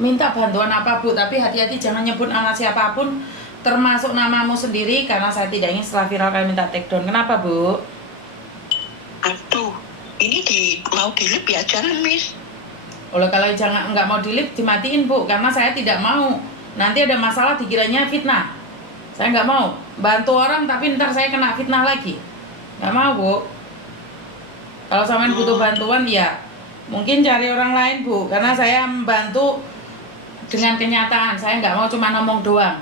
minta bantuan apa Bu, tapi hati-hati jangan nyebut nama siapapun, termasuk namamu sendiri, karena saya tidak ingin setelah viral kalian minta take down. Kenapa Bu? Aduh, ini mau dilip ya, jangan Miss. Oleh kalau jangan nggak mau dilip dimatiin Bu, karena saya tidak mau nanti ada masalah dikiranya fitnah. Saya nggak mau bantu orang tapi ntar saya kena fitnah lagi, nggak mau Bu. Kalau sampean butuh bantuan ya mungkin cari orang lain Bu, karena saya membantu dengan kenyataan, saya nggak mau cuma ngomong doang.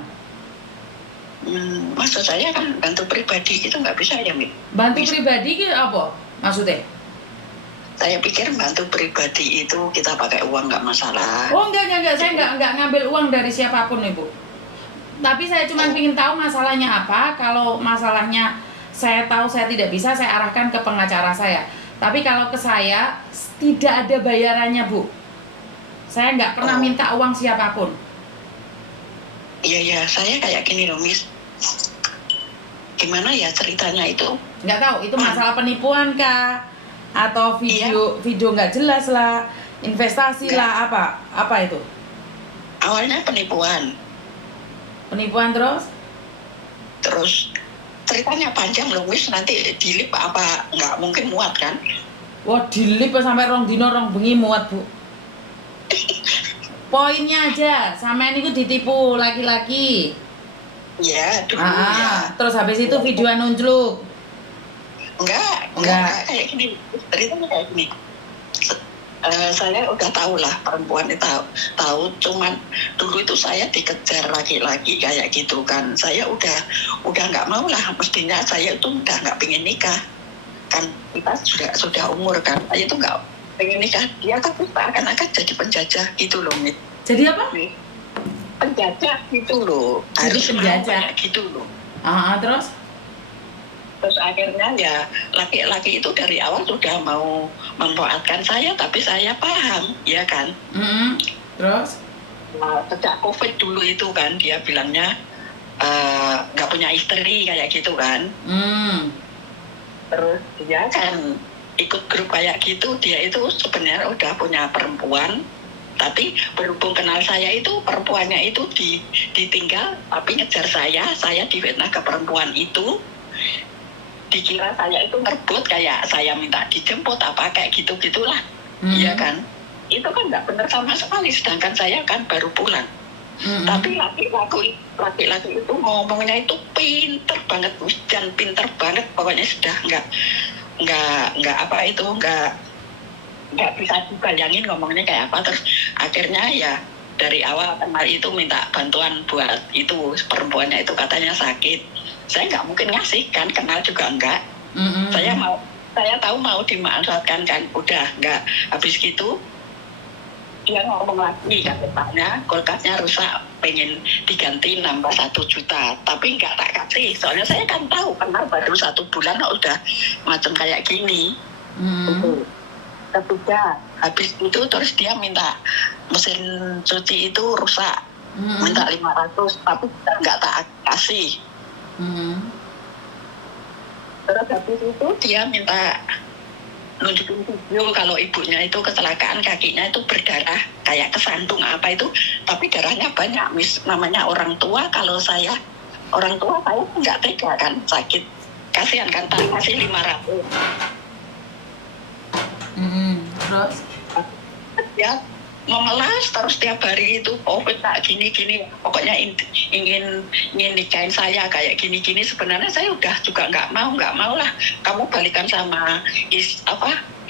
Maksud saya kan bantu pribadi itu nggak bisa ya, Mi? Bantu pribadi gitu apa maksudnya? Saya pikir bantu pribadi itu kita pakai uang nggak masalah. Oh enggak, saya nggak ngambil uang dari siapapun Ibu. Tapi saya cuma ingin tahu masalahnya apa. Kalau masalahnya saya tahu saya tidak bisa, saya arahkan ke pengacara saya. Tapi kalau ke saya tidak ada bayarannya Bu. Saya nggak pernah minta uang siapapun. Iya, saya kayak gini loh, Miss. Gimana ya ceritanya itu? Nggak tahu, itu masalah penipuan kah? Atau video nggak jelas lah, investasi lah, apa itu? Awalnya penipuan. Penipuan terus ceritanya panjang loh, Miss. Nanti dilip apa nggak mungkin muat kan? Wah, dilip sampai rong dino rong bengi muat Bu. Poinnya aja, sama ini ditipu laki-laki. Ya, dulu ya. Terus habis itu videoan nunjuk. Enggak kayak gini. Ceritanya kayak gini. Saya udah tahu lah perempuan itu tahu, cuman dulu itu saya dikejar laki-laki kayak gitu kan. Saya udah nggak mau lah, mestinya saya itu udah nggak pengen nikah kan, kita sudah umur kan. Saya itu nggak pengen nikah, dia tapi akan jadi penjajah gitu loh, Mit. Jadi apa? Penjajah gitu loh, harus penjajah gitu loh. Terus akhirnya ya laki-laki itu dari awal sudah mau memanfaatkan saya, tapi saya paham, ya kan? Terus? Sejak COVID dulu itu kan dia bilangnya nggak punya istri kayak gitu kan. Terus dia kan ikut grup kayak gitu, dia itu sebenarnya udah punya perempuan, tapi berhubung kenal saya itu perempuannya itu ditinggal, tapi ngejar saya difitnah ke perempuan itu. Dikira saya itu ngerebut, kayak saya minta dijemput apa kayak gitu-gitulah. Iya kan? Itu kan nggak benar sama sekali, sedangkan saya kan baru pulang. Tapi laki-laki itu ngomongnya itu pinter banget, dan pinter banget, pokoknya sudah nggak apa itu, nggak bisa dibayangin ngomongnya kayak apa. Terus akhirnya ya dari awal kenal itu minta bantuan buat itu perempuannya itu, katanya sakit. Saya nggak mungkin ngasih kan, kenal juga enggak. Saya tahu mau dimanfaatkan kan, udah nggak. Habis gitu dia ngomong lagi, katanya kulkasnya rusak, pengen diganti nambah 1 juta, tapi nggak tak kasih, soalnya saya kan tahu kenal baru 1 bulan udah macam kayak gini. Ketiga, habis itu terus dia minta mesin cuci itu rusak, minta 500, tapi kita nggak tak kasih. Terus habis itu dia minta nunjukin video kalau ibunya itu kecelakaan, kakinya itu berdarah kayak kesantung apa itu, tapi darahnya banyak, Miss. Namanya orang tua, kalau saya nggak tega kan, sakit, kasihan kan, tak kasih 500. Terus ya memelas terus tiap hari itu, tak gini-gini, pokoknya ingin nikahin saya kayak gini-gini. Sebenarnya saya udah juga nggak mau lah, kamu balikan sama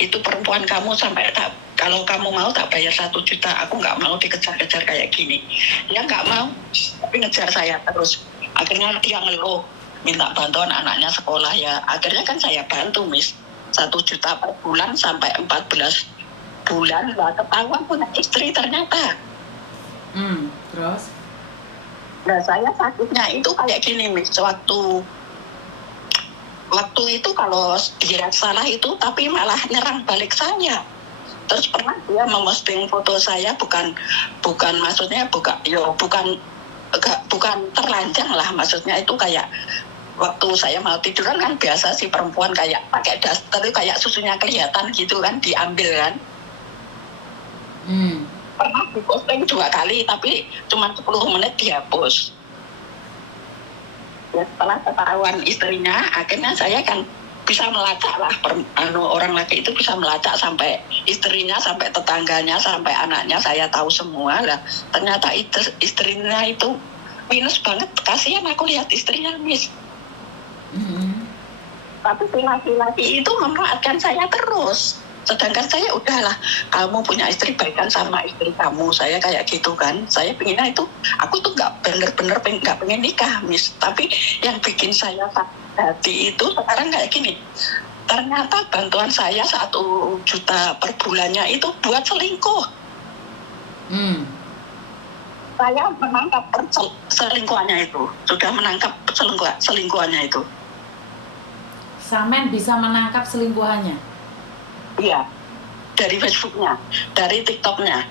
itu perempuan kamu, sampai kalau kamu mau tak bayar 1 juta, aku nggak mau dikejar-kejar kayak gini. Dia nggak mau, tapi ngejar saya terus. Akhirnya dia ngeluh, minta bantuan anaknya sekolah, ya akhirnya kan saya bantu, Miss. 1 juta per bulan sampai 14 bulan lah, ketahuan punya istri ternyata. Terus? Nah, saya sakitnya itu kayak gini, Miss. Waktu itu kalau dia salah itu, tapi malah nyerang balik saya. Terus pernah dia memposting foto saya, bukan maksudnya bukan terlanjang lah, maksudnya itu kayak waktu saya mau tiduran kan, biasa si perempuan kayak pakai daster itu kayak susunya kelihatan gitu kan, diambil kan. Pernah diposting 2 kali tapi cuma 10 menit dihapus. Ya, setelah ketahuan istrinya, akhirnya saya kan bisa melacak lah, orang laki itu bisa melacak sampai istrinya, sampai tetangganya, sampai anaknya, saya tahu semua lah. Ternyata istrinya itu minus banget, kasihan aku lihat istrinya, Miss. Tapi si laki-laki itu memanfaatkan saya terus. Sedangkan saya udahlah, kamu punya istri, baikan sama istri kamu, saya kayak gitu kan. Saya pengennya itu, aku tuh nggak bener-bener nggak pengen nikah, Miss. Tapi yang bikin saya sakit hati itu sekarang kayak gini. Ternyata bantuan saya 1 juta per bulannya itu buat selingkuh. Saya menangkap selingkuhannya itu, sudah menangkap selingkuhannya itu. Sampean bisa menangkap selingkuhannya? Iya, dari Facebooknya, dari TikToknya.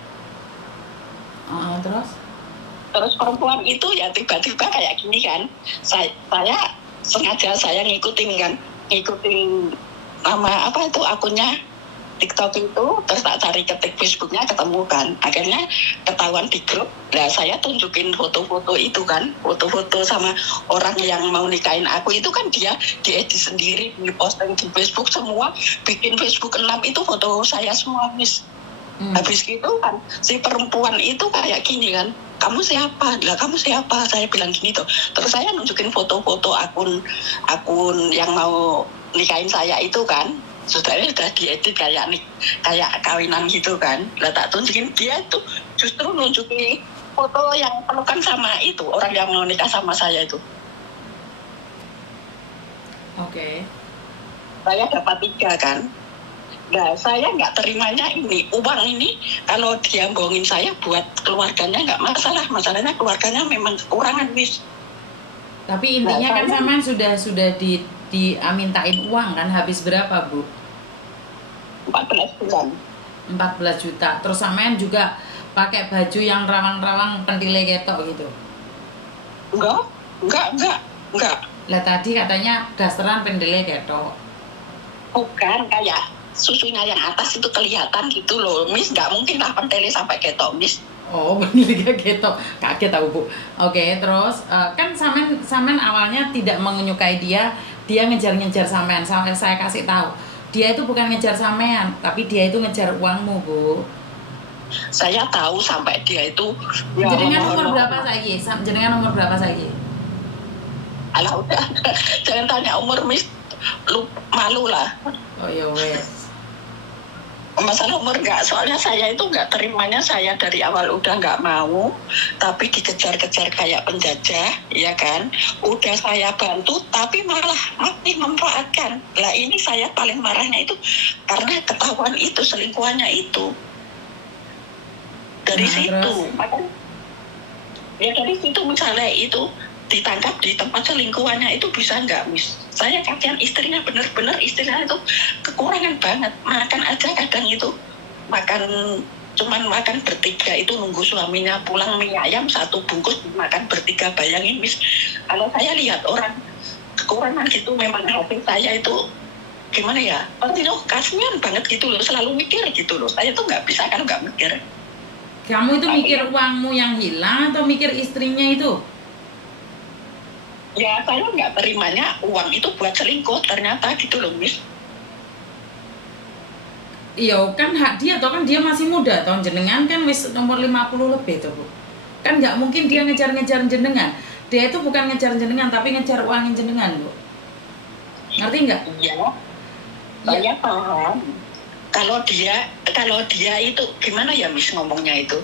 Terus perempuan itu ya tiba-tiba kayak gini kan, saya sengaja saya ngikutin nama apa itu akunnya TikTok itu, terus tak cari ketik Facebooknya, ketemu kan, akhirnya ketahuan di grup. Nah, saya tunjukin foto-foto itu kan, foto-foto sama orang yang mau nikahin aku itu kan, dia diedit sendiri, diposting di Facebook semua, bikin Facebook 6 itu foto saya semua, Miss. Habis gitu kan si perempuan itu kayak gini kan, kamu siapa? Lah kamu siapa? Saya bilang gini tuh. Terus saya nunjukin foto-foto akun yang mau nikahin saya itu kan, sudah diedit kayak kawinan gitu kan. Lah tak tunjukin, dia itu justru nunjukin foto yang pelukan sama itu orang yang mau nikah sama saya itu. Oke. Saya dapat 3 kan. Nah, saya nggak terimanya ini, uang ini kalau dia bohongin saya buat keluarganya nggak masalah. Masalahnya keluarganya memang kekurangan, Miss. Tapi intinya kan sampean sudah dimintain uang kan, habis berapa, Bu? 14 bulan. 14 juta. Terus sampean juga pakai baju yang rawang-rawang pentile ketok gitu? Enggak. Lah tadi katanya dasteran pentile ketok. Bukan, kayak susunya yang atas itu kelihatan gitu loh, Miss. Nggak mungkin lah pentile sampai ketok, Miss. Oh, pentile ketok. Kaget tahu, Bu. Oke, terus kan sampean awalnya tidak menyukai dia ngejar-ngejar sampean. Saya kasih tahu. Dia itu bukan ngejar sampean, tapi dia itu ngejar uangmu, Bu. Saya tahu sampai dia itu. Jenengan umur berapa saiki? Jenengan umur berapa saiki? Alah udah, jangan tanya umur, Miss. Lu malu lah. Oh ya wes. Masalah umur enggak, soalnya saya itu enggak terimanya, saya dari awal udah enggak mau, tapi dikejar-kejar kayak penjajah, ya kan. Udah saya bantu, tapi malah masih memanfaatkan. Lah ini saya paling marahnya itu karena ketahuan itu selingkuhannya itu. Dari situ, ya dari situ misalnya itu ditangkap di tempat selingkuhannya itu bisa nggak, Miss? Saya kasihan istrinya, bener-bener istrinya itu kekurangan banget. Makan aja kadang itu cuman makan bertiga itu, nunggu suaminya pulang mie ayam 1 bungkus makan bertiga. Bayangin, Miss, kalau saya lihat orang kekurangan gitu, memang hati saya itu gimana ya? Kasihan banget gitu loh, selalu mikir gitu loh. Saya tuh nggak bisa kalau nggak mikir. Kamu itu mikir uangmu yang hilang atau mikir istrinya itu? Ya, saya nggak terimanya uang itu buat selingkuh ternyata gitu loh, Miss. Iya, kan hak dia toh, kan dia masih muda toh, jenengan kan wis nomor 50 lebih tuh, Bu. Kan nggak mungkin dia ngejar-ngejar jenengan. Dia itu bukan ngejar jenengan tapi ngejar uangin jenengan, Bu. Ngerti nggak? Iya. Saya paham. Kalau dia itu gimana ya, Miss, ngomongnya itu?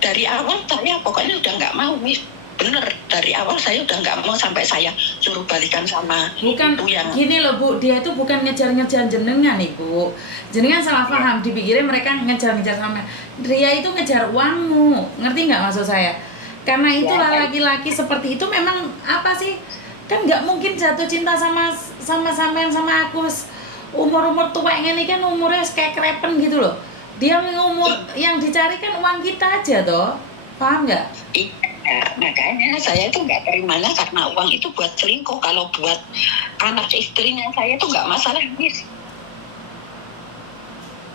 Dari awal saya pokoknya udah nggak mau, Miss. Bener, dari awal saya udah nggak mau, sampai saya suruh balikan sama bukan itu yang gini loh, Bu, dia itu bukan ngejar-ngejar jenengan, Ibu. Jenengan salah paham, dipikirnya mereka ngejar-ngejar sama dia, itu ngejar uangmu. Ngerti nggak maksud saya? Karena itulah laki-laki seperti itu memang apa sih? Kan nggak mungkin jatuh cinta sama sampean sama aku. Umur tua ini kan umurnya kayak krepen gitu loh. Dia umur yang dicari kan uang kita aja toh. Paham nggak? Iya, makanya saya itu nggak terimanya karena uang itu buat selingkuh. Kalau buat anak istrinya saya itu nggak masalah, Miss.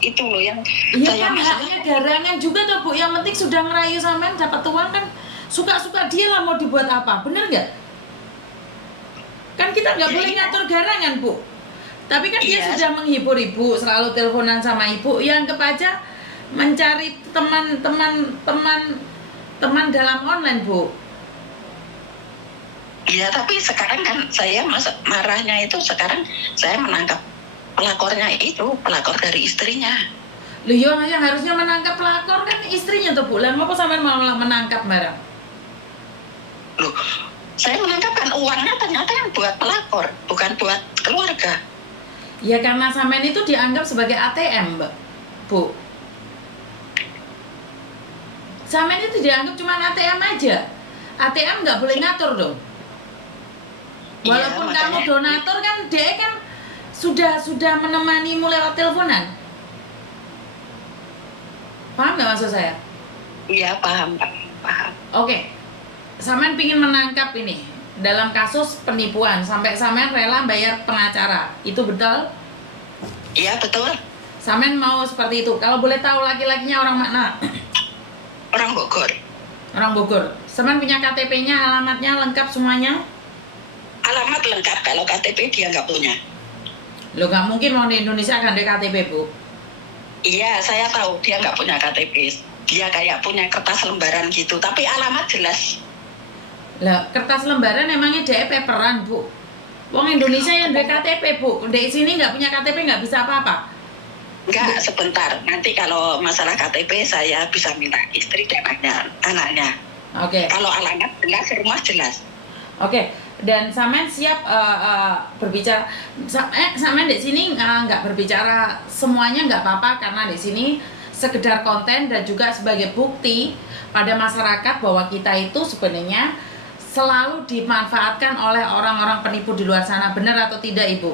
itu loh yang Iya saya kan haknya garangan juga tuh Bu. Yang penting sudah ngerayu sampean dapat uang kan suka-suka dia lah mau dibuat apa, bener nggak? Kan kita nggak Ya, boleh iya. ngatur garangan Bu. Tapi kan dia Iya. sudah menghibur ibu, selalu teleponan sama ibu. Ya anggap aja mencari teman dalam online Bu. Iya, tapi sekarang kan saya marahnya itu sekarang saya menangkap pelakornya itu, pelakor dari istrinya. Loh ya yang harusnya menangkap pelakor kan istrinya tuh Bu. Lah ngapa sampean malah menangkap barang? Loh, saya menangkapkan uangnya ternyata yang buat pelakor, bukan buat keluarga. Ya karena sampean itu dianggap sebagai ATM, Mbak. Bu. Sampean itu dianggap cuma ATM aja. ATM nggak boleh ngatur dong. Iya, Walaupun kamu makanya- donatur kan dia kan sudah menemanimu lewat teleponan. Paham nggak maksud saya? Iya, paham, Pak. Paham. Oke, sampean pingin menangkap ini dalam kasus penipuan sampai sampean rela bayar pengacara, itu betul? Iya, betul. Sampean mau seperti itu? Kalau boleh tahu laki-lakinya orang mana? Orang Bogor. Orang Bogor. Sampean punya KTP-nya, alamatnya lengkap semuanya? Alamat lengkap, kalau KTP dia nggak punya. Lo nggak mungkin mau di Indonesia kan ada KTP Bu? Iya, saya tahu dia nggak punya KTP. Dia kayak punya kertas lembaran gitu, tapi alamat jelas. Lah kertas lembaran emangnya dia paperan Bu? Wong Indonesia yang ada KTP Bu, di sini nggak punya KTP nggak bisa apa-apa. Enggak, sebentar. Nanti kalau masalah KTP saya bisa minta istri dan anaknya. Oke. Kalau alamat jelas, rumah jelas. Oke, dan sampean siap berbicara. Sampean di sini nggak berbicara semuanya nggak apa-apa karena di sini sekedar konten dan juga sebagai bukti pada masyarakat bahwa kita itu sebenarnya selalu dimanfaatkan oleh orang-orang penipu di luar sana, benar atau tidak Ibu?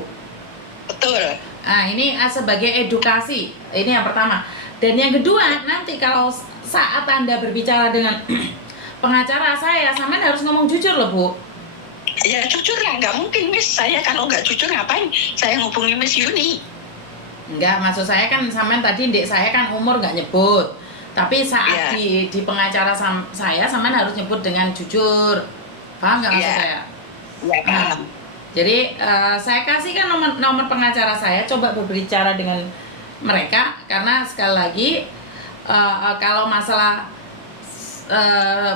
Betul. Nah, ini sebagai edukasi. Ini yang pertama. Dan yang kedua, nanti kalau saat Anda berbicara dengan pengacara saya, sampean harus ngomong jujur loh, Bu. Ya jujur lah, nggak mungkin Miss. Saya kalau nggak jujur ngapain saya ngubungi Miss Yuni? Enggak, maksud saya kan sampean tadi Dek saya kan umur nggak nyebut. Tapi saat Iya. di pengacara saya sampean harus nyebut dengan jujur. Paham nggak maksud Iya. saya? Ya paham. Jadi saya kasihkan nomor pengacara saya, coba berbicara dengan mereka karena sekali lagi kalau masalah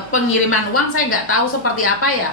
pengiriman uang saya nggak tahu seperti apa ya.